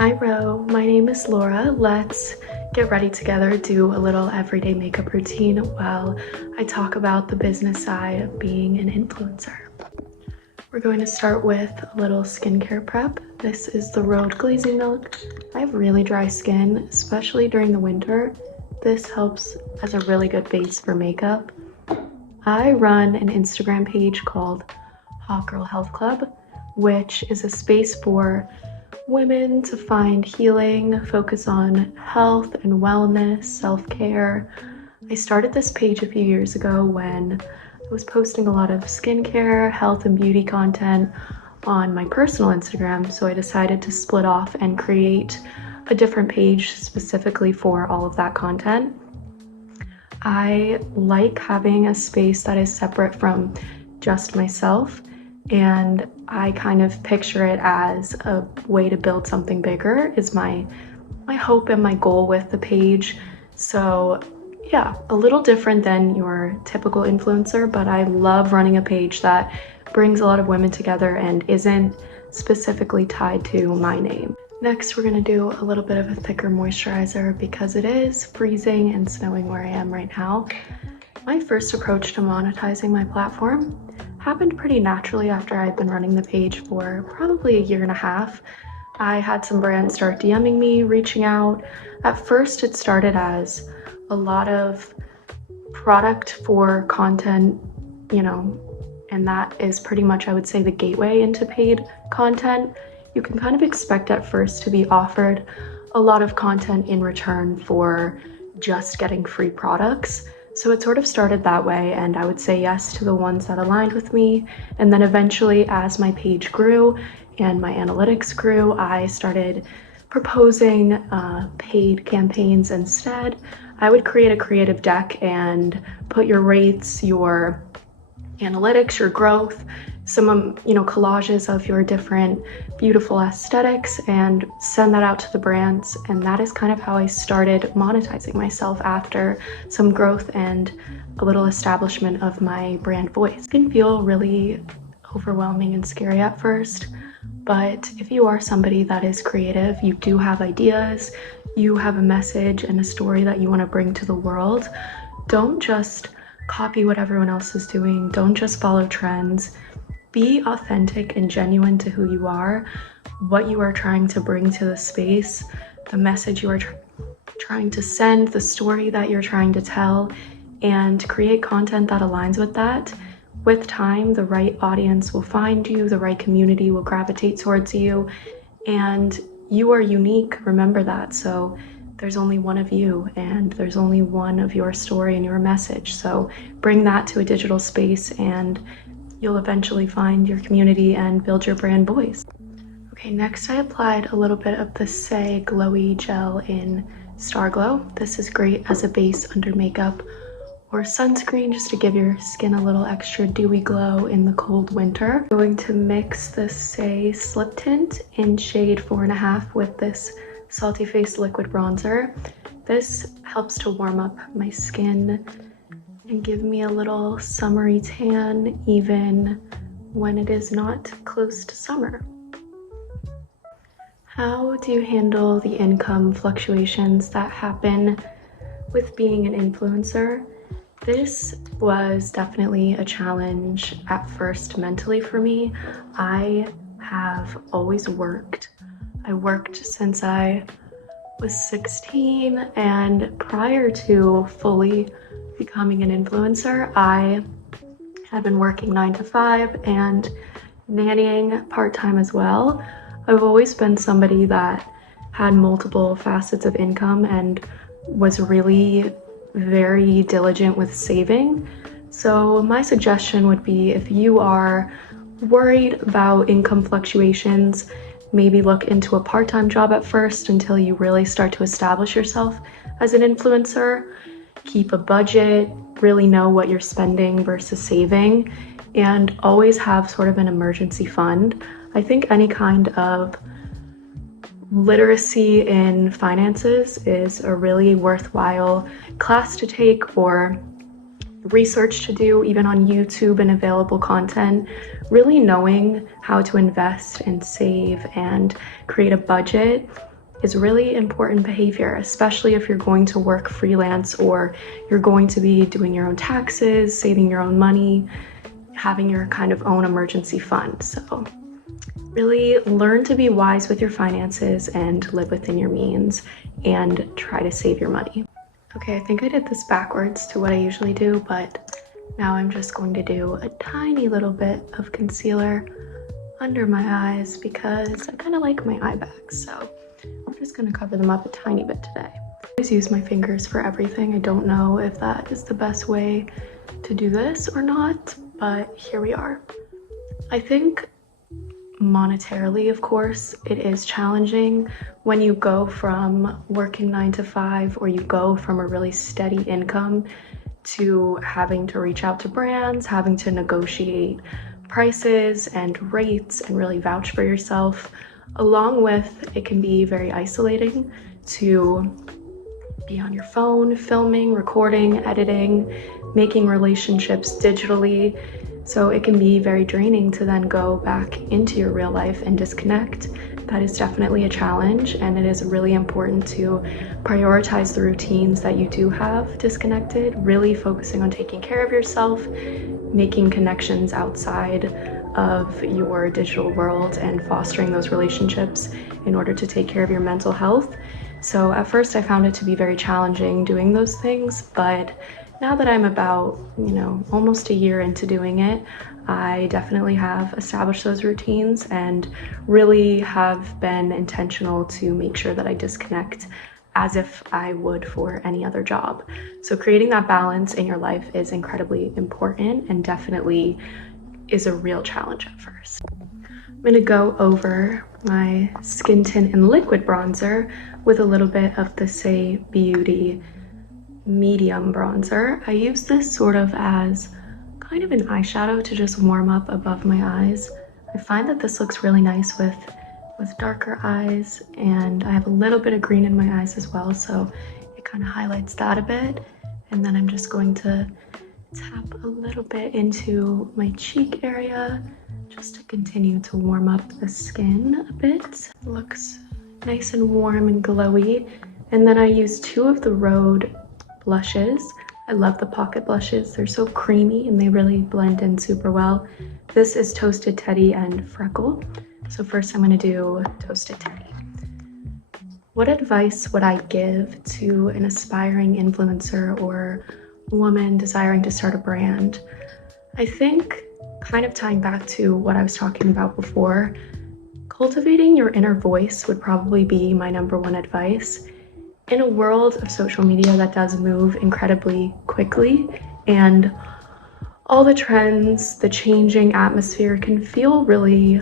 Hi Ro, my name is Laura. Let's get ready together, do a little everyday makeup routine while I talk about the business side of being an influencer. We're going to start with a little skincare prep. This is the Roe Glazing Milk. I have really dry skin, especially during the winter. This helps as a really good base for makeup. I run an Instagram page called Hot Girl Health Club, which is a space for women to find healing, focus on health and wellness, self-care. I started this page a few years ago when I was posting a lot of skincare, health, and beauty content on my personal Instagram, so I decided to split off and create a different page specifically for all of that content. I like having a space that is separate from just myself, and I kind of picture it as a way to build something bigger is my hope and my goal with the page. So yeah, a little different than your typical influencer, but I love running a page that brings a lot of women together and isn't specifically tied to my name. Next, we're gonna do a little bit of a thicker moisturizer because it is freezing and snowing where I am right now. My first approach to monetizing my platform happened pretty naturally after I'd been running the page for probably a year and a half. I had some brands start DMing me, reaching out. At first, it started as a lot of product for content, and that is pretty much, I would say, the gateway into paid content. You can kind of expect at first to be offered a lot of content in return for just getting free products. So it sort of started that way, and I would say yes to the ones that aligned with me. And then eventually, as my page grew and my analytics grew, I started proposing paid campaigns instead. I would create a creative deck and put your rates, your analytics, your growth, some collages of your different beautiful aesthetics, and send that out to the brands. And that is kind of how I started monetizing myself after some growth and a little establishment of my brand voice. It can feel really overwhelming and scary at first, but if you are somebody that is creative, you do have ideas, you have a message and a story that you want to bring to the world, don't just copy what everyone else is doing. Don't just follow trends. Be authentic and genuine to who you are, what you are trying to bring to the space, the message you are trying to send, the story that you're trying to tell, and create content that aligns with that. With time, the right audience will find you, the right community will gravitate towards you, and you are unique. Remember that. So there's only one of you, and there's only one of your story and your message. So bring that to a digital space and you'll eventually find your community and build your brand voice. Okay, next I applied a little bit of the Say Glowy Gel in Star Glow. This is great as a base under makeup or sunscreen just to give your skin a little extra dewy glow in the cold winter. I'm going to mix the Say Slip Tint in shade 4.5 with this Salty Face liquid bronzer. This helps to warm up my skin and give me a little summery tan even when it is not close to summer. How do you handle the income fluctuations that happen with being an influencer? This was definitely a challenge at first mentally for me. I have always worked. I worked since I was 16, and prior to fully becoming an influencer, I had been working 9 to 5 and nannying part-time as well. I've always been somebody that had multiple facets of income and was really very diligent with saving. So my suggestion would be, if you are worried about income fluctuations, maybe look into a part-time job at first until you really start to establish yourself as an influencer. Keep a budget, really know what you're spending versus saving, and always have sort of an emergency fund. I think any kind of literacy in finances is a really worthwhile class to take or research to do, even on YouTube and available content. Really knowing how to invest and save and create a budget is really important behavior, especially if you're going to work freelance or you're going to be doing your own taxes, saving your own money, having your kind of own emergency fund. So really learn to be wise with your finances and live within your means and try to save your money. Okay, I think I did this backwards to what I usually do, but now I'm just going to do a tiny little bit of concealer under my eyes because I kind of like my eye bags, so I'm just going to cover them up a tiny bit today. I always use my fingers for everything. I don't know if that is the best way to do this or not, but here we are. I think monetarily, of course, it is challenging when you go from working 9 to 5 or you go from a really steady income to having to reach out to brands, having to negotiate prices and rates and really vouch for yourself. Along with, it can be very isolating to be on your phone, filming, recording, editing, making relationships digitally. So it can be very draining to then go back into your real life and disconnect. That is definitely a challenge, and it is really important to prioritize the routines that you do have disconnected, really focusing on taking care of yourself, making connections outside of your digital world and fostering those relationships in order to take care of your mental health. So at first I found it to be very challenging doing those things, but now that I'm about, almost a year into doing it, I definitely have established those routines and really have been intentional to make sure that I disconnect as if I would for any other job. So creating that balance in your life is incredibly important and definitely is a real challenge at first. I'm gonna go over my skin tint and liquid bronzer with a little bit of the Say Beauty medium bronzer. I use this sort of as kind of an eyeshadow to just warm up above my eyes. I find that this looks really nice with darker eyes, and I have a little bit of green in my eyes as well, so it kind of highlights that a bit. And then I'm just going to tap a little bit into my cheek area just to continue to warm up the skin a bit. It looks nice and warm and glowy. And then I use 2 of the Rhode blushes. I love the pocket blushes. They're so creamy and they really blend in super well. This is Toasted Teddy and Freckle. So first I'm going to do Toasted Teddy. What advice would I give to an aspiring influencer or woman desiring to start a brand? I think, kind of tying back to what I was talking about before, cultivating your inner voice would probably be my #1 advice. In a world of social media that does move incredibly quickly, and all the trends, the changing atmosphere can feel really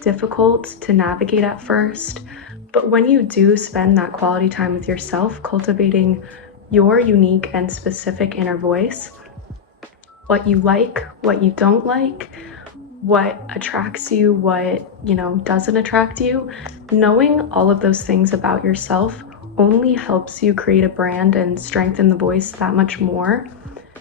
difficult to navigate at first. But when you do spend that quality time with yourself, cultivating your unique and specific inner voice, what you like, what you don't like, what attracts you, what, doesn't attract you, knowing all of those things about yourself only helps you create a brand and strengthen the voice that much more,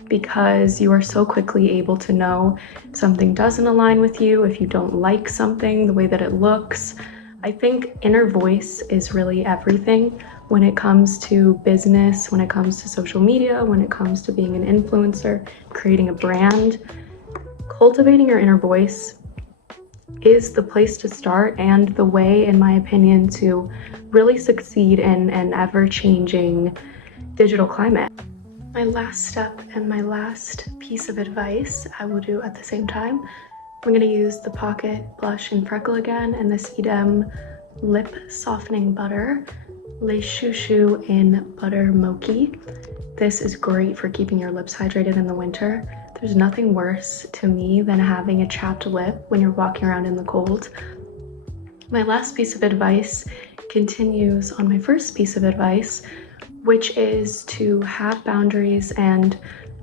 because you are so quickly able to know if something doesn't align with you, if you don't like something, the way that it looks. I think inner voice is really everything when it comes to business, when it comes to social media, when it comes to being an influencer, creating a brand. Cultivating your inner voice is the place to start and the way, in my opinion, to really succeed in an ever-changing digital climate. My last step and my last piece of advice I will do at the same time. I'm going to use the Pocket Blush and Freckle again and this Edam Lip Softening Butter, Les Chouchou in Butter Mochi. This is great for keeping your lips hydrated in the winter. There's nothing worse to me than having a chapped lip when you're walking around in the cold. My last piece of advice continues on my first piece of advice, which is to have boundaries and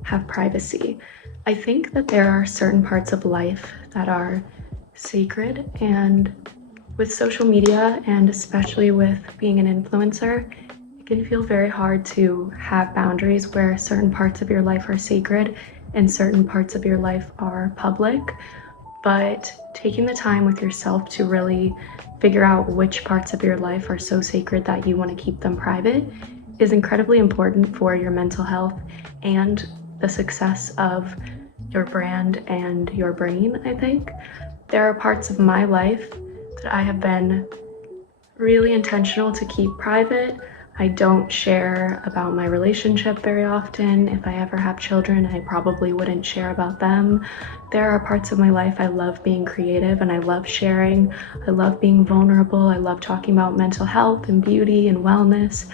have privacy. I think that there are certain parts of life that are sacred, and with social media and especially with being an influencer, it can feel very hard to have boundaries where certain parts of your life are sacred and certain parts of your life are public. but taking the time with yourself to really figure out which parts of your life are so sacred that you want to keep them private is incredibly important for your mental health and the success of your brand and your brain, I think. There are parts of my life that I have been really intentional to keep private. I don't share about my relationship very often. If I ever have children, I probably wouldn't share about them. There are parts of my life I love being creative and I love sharing. I love being vulnerable. I love talking about mental health and beauty and wellness.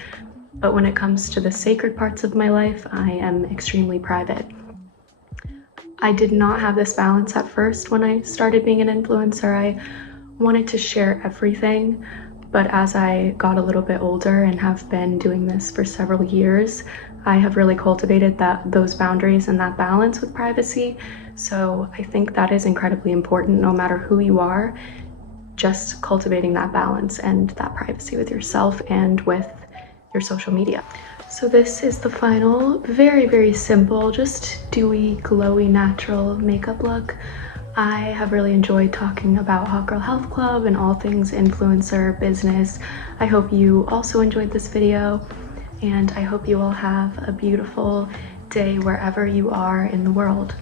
But when it comes to the sacred parts of my life, I am extremely private. I did not have this balance at first when I started being an influencer. I wanted to share everything. But as I got a little bit older and have been doing this for several years, I have really cultivated those boundaries and that balance with privacy. So I think that is incredibly important no matter who you are, just cultivating that balance and that privacy with yourself and with your social media. So this is the final, very, very simple, just dewy, glowy, natural makeup look. I have really enjoyed talking about Hot Girl Health Club and all things influencer business. I hope you also enjoyed this video, and I hope you all have a beautiful day wherever you are in the world.